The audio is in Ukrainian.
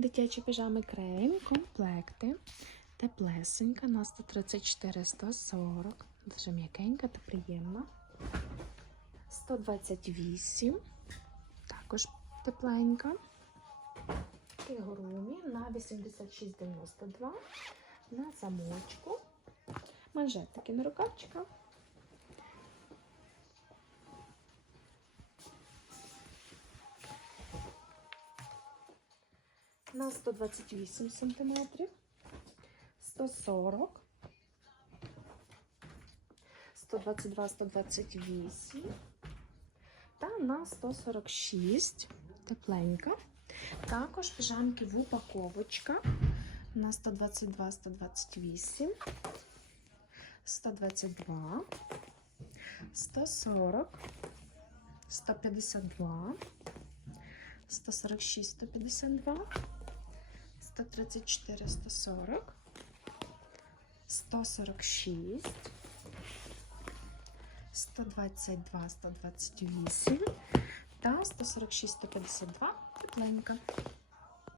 Дитячі піжами крем, комплекти. Теплесенька на 134, 140. Дуже м'якенька та приємна. 128. Також тепленька. Кигурумі на 86,92. На замочку. Манжетики на рукавчиках. На 128 сантиметрів, 140, 122, 128 та на 146 тепленька. Також піжамки в упаковочках на 122, 128, 122, 140, 152, 146, 152, 134, 140, 146, 122, 128 та 146, 152 тепленька.